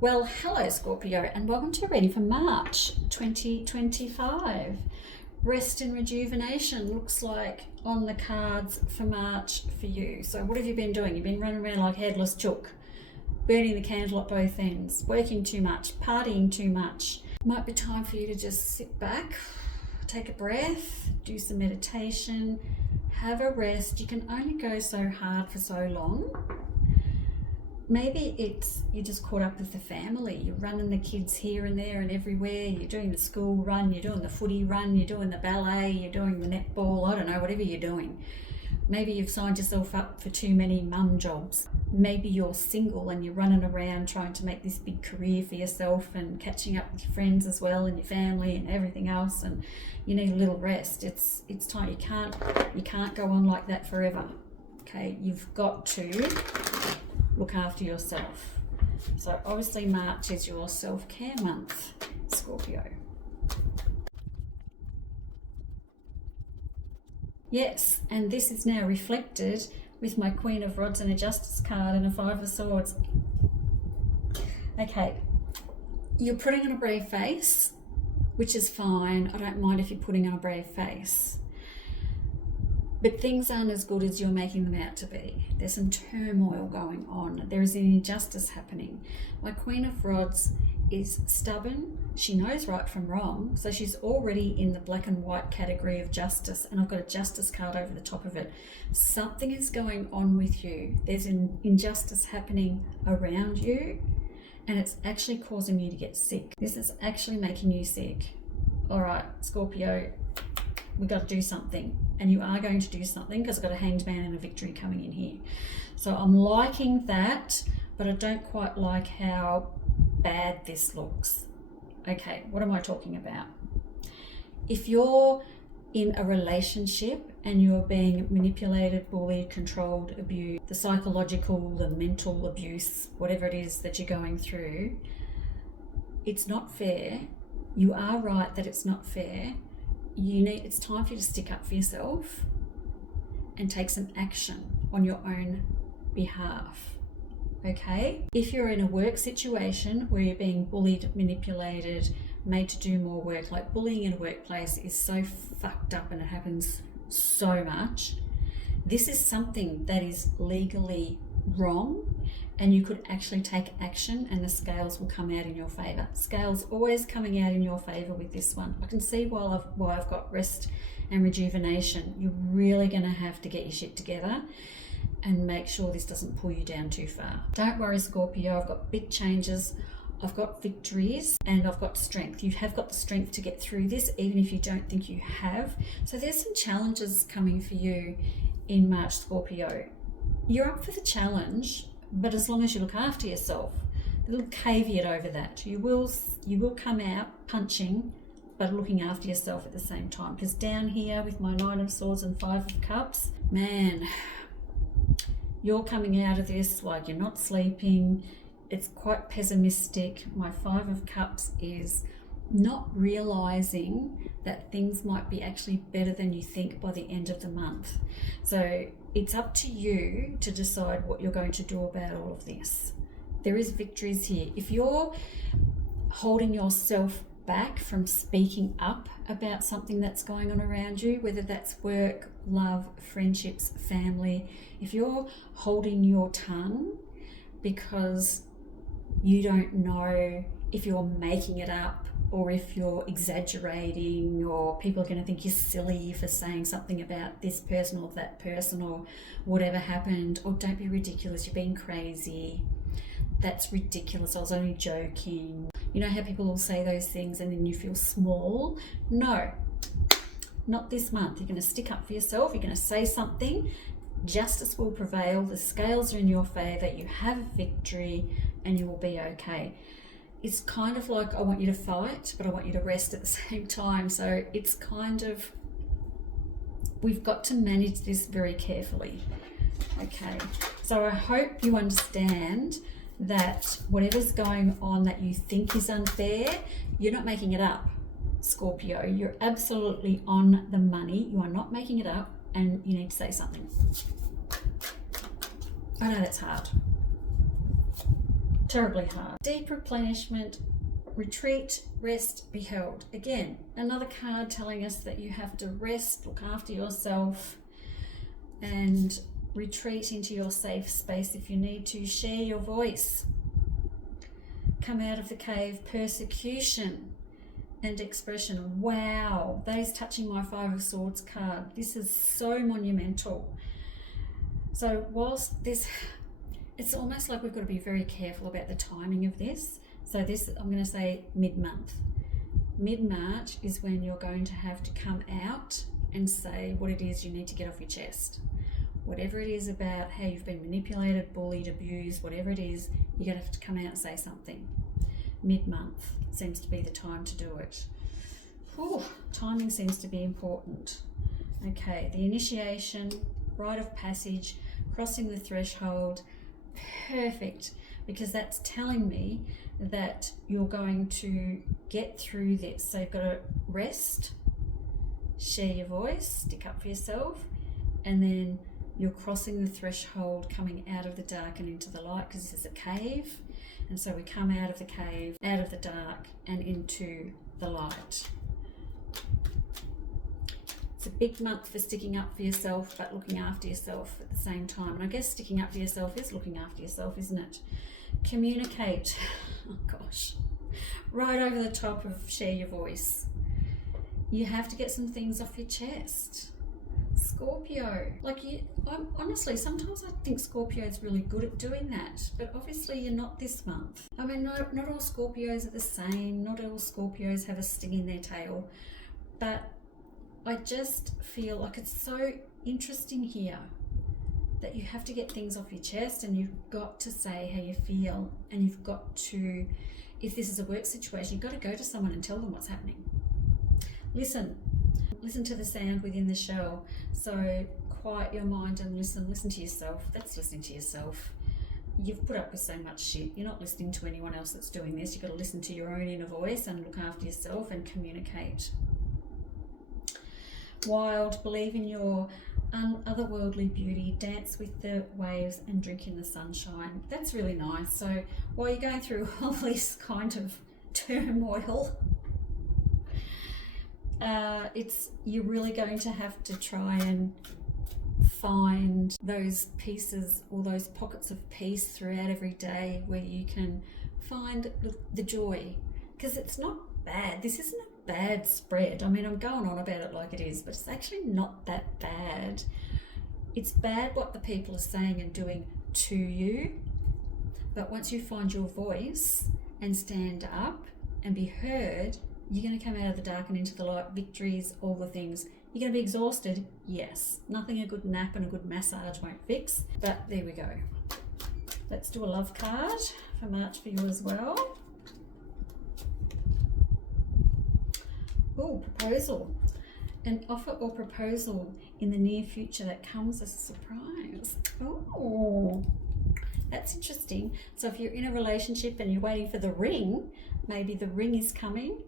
Well, hello Scorpio, and welcome to a reading for March 2025. Rest and rejuvenation looks like on the cards for March for you. So what have you been doing? You've been running around like headless chook, burning the candle at both ends, working too much, partying too much. Might be time for you to just sit back, take a breath, do some meditation, have a rest. You can only go so hard for so long. Maybe it's you're just caught up with the family. You're running the kids here and there and everywhere. You're doing the school run, you're doing the footy run, you're doing the ballet, you're doing the netball, I don't know, whatever you're doing. Maybe you've signed yourself up for too many mum jobs. Maybe you're single and you're running around trying to make this big career for yourself and catching up with your friends as well and your family and everything else, and you need a little rest. It's time. You can't go on like that forever. Okay, you've got to look after yourself. So obviously March is your self-care month, Scorpio. Yes, and this is now reflected with my Queen of Rods and a Justice card and a Five of Swords. Okay, you're putting on a brave face, which is fine. I don't mind if you're putting on a brave face. But things aren't as good as you're making them out to be. There's some turmoil going on. There is an injustice happening. My Queen of Rods is stubborn. She knows right from wrong. So she's already in the black and white category of justice. And I've got a justice card over the top of it. Something is going on with you. There's an injustice happening around you. And it's actually causing you to get sick. This is actually making you sick. All right, Scorpio, we've got to do something. And you are going to do something because I've got a Hanged Man and a Victory coming in here. So I'm liking that, but I don't quite like how bad this looks. Okay, what am I talking about? If you're in a relationship and you're being manipulated, bullied, controlled, abused, the psychological, the mental abuse, whatever it is that you're going through, it's not fair. You are right that it's not fair. It's time for you to stick up for yourself and take some action on your own behalf. Okay? If you're in a work situation where you're being bullied, manipulated, made to do more work, like bullying in a workplace is so fucked up and it happens so much. This is something that is legally wrong, and you could actually take action and the scales will come out in your favor. Scales always coming out in your favor with this one. I can see why I've got rest and rejuvenation. You're really going to have to get your shit together and make sure this doesn't pull you down too far. Don't worry, Scorpio, I've got big changes, I've got victories, and I've got strength. You have got the strength to get through this, even if you don't think you have. So there's some challenges coming for you in March, Scorpio. You're up for the challenge, but as long as you look after yourself. A little caveat over that. You will come out punching, but looking after yourself at the same time. Because down here with my Nine of Swords and Five of Cups, man, you're coming out of this like you're not sleeping. It's quite pessimistic. My Five of Cups is not realizing that things might be actually better than you think by the end of the month. So it's up to you to decide what you're going to do about all of this. There is victories here. If you're holding yourself back from speaking up about something that's going on around you, whether that's work, love, friendships, family, if you're holding your tongue because you don't know if you're making it up or if you're exaggerating, or people are going to think you're silly for saying something about this person or that person or whatever happened, or don't be ridiculous, you're being crazy, that's ridiculous, I was only joking. You know how people will say those things and then you feel small? No, not this month. You're going to stick up for yourself, you're going to say something, justice will prevail, the scales are in your favor, you have victory, and you will be okay. It's kind of like I want you to fight, but I want you to rest at the same time. So it's kind of, we've got to manage this very carefully. Okay, so I hope you understand that whatever's going on that you think is unfair, you're not making it up, Scorpio. You're absolutely on the money. You are not making it up, and you need to say something. I know that's hard. terribly hard. Deep replenishment, retreat, rest, be held. Again, another card telling us that you have to rest, look after yourself, and retreat into your safe space if you need to. Share your voice. Come out of the cave. Persecution and expression. Wow, that is touching my Five of Swords card. This is so monumental. So whilst this, it's almost like we've got to be very careful about the timing of this. So this, I'm going to say mid-month. Mid-March is when you're going to have to come out and say what it is you need to get off your chest. Whatever it is about how you've been manipulated, bullied, abused, whatever it is, you're going to have to come out and say something. Mid-month seems to be the time to do it. Whew, timing seems to be important. Okay, the initiation, rite of passage, crossing the threshold, perfect, because that's telling me that you're going to get through this. So you've got to rest, share your voice, stick up for yourself, and then you're crossing the threshold, coming out of the dark and into the light, because this is a cave. And so we come out of the cave, out of the dark and into the light. It's a big month for sticking up for yourself, but looking after yourself at the same time. And I guess sticking up for yourself is looking after yourself, isn't it? Communicate. Oh gosh. Right over the top of share your voice. You have to get some things off your chest. Scorpio, honestly, sometimes I think Scorpio is really good at doing that, but obviously you're not this month. I mean, not all Scorpios are the same, not all Scorpios have a sting in their tail, but I just feel like it's so interesting here that you have to get things off your chest, and you've got to say how you feel, and you've got to, if this is a work situation, you've got to go to someone and tell them what's happening. Listen to the sound within the shell. So quiet your mind and listen to yourself. That's listening to yourself. You've put up with so much shit. You're not listening to anyone else that's doing this. You've got to listen to your own inner voice and look after yourself and communicate. Wild, believe in your otherworldly beauty, dance with the waves and drink in the sunshine. That's really nice. So while you're going through all this kind of turmoil, you're really going to have to try and find those pieces or those pockets of peace throughout every day where you can find the joy, because it's not bad. This isn't a bad spread. I mean, I'm going on about it like it is, but it's actually not that bad. It's bad what the people are saying and doing to you, but once you find your voice and stand up and be heard, you're going to come out of the dark and into the light. Victories, all the things. You're going to be exhausted, yes. Nothing a good nap and a good massage won't fix, but there we go. Let's do a love card for March for you as well. Oh, proposal. An offer or proposal in the near future that comes as a surprise. Oh, that's interesting. So if you're in a relationship and you're waiting for the ring, maybe the ring is coming.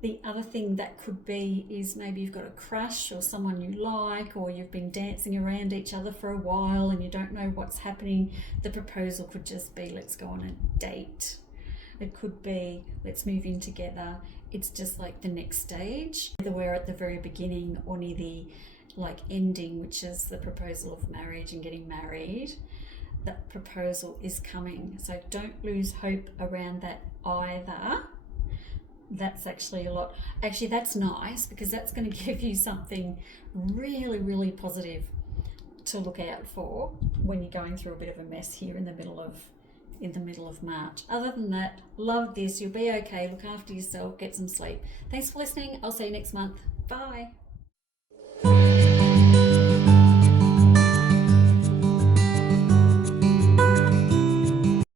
The other thing that could be is maybe you've got a crush or someone you like, or you've been dancing around each other for a while and you don't know what's happening. The proposal could just be, let's go on a date. It could be, let's move in together. It's just like the next stage. Either we're at the very beginning or near the ending, which is the proposal of marriage and getting married. That proposal is coming. So don't lose hope around that either. That's actually a lot. Actually, that's nice, because that's going to give you something really, really positive to look out for when you're going through a bit of a mess here in the middle of March. Other than that, love this. You'll be okay. Look after yourself. Get some sleep. Thanks for listening. I'll see you next month. Bye.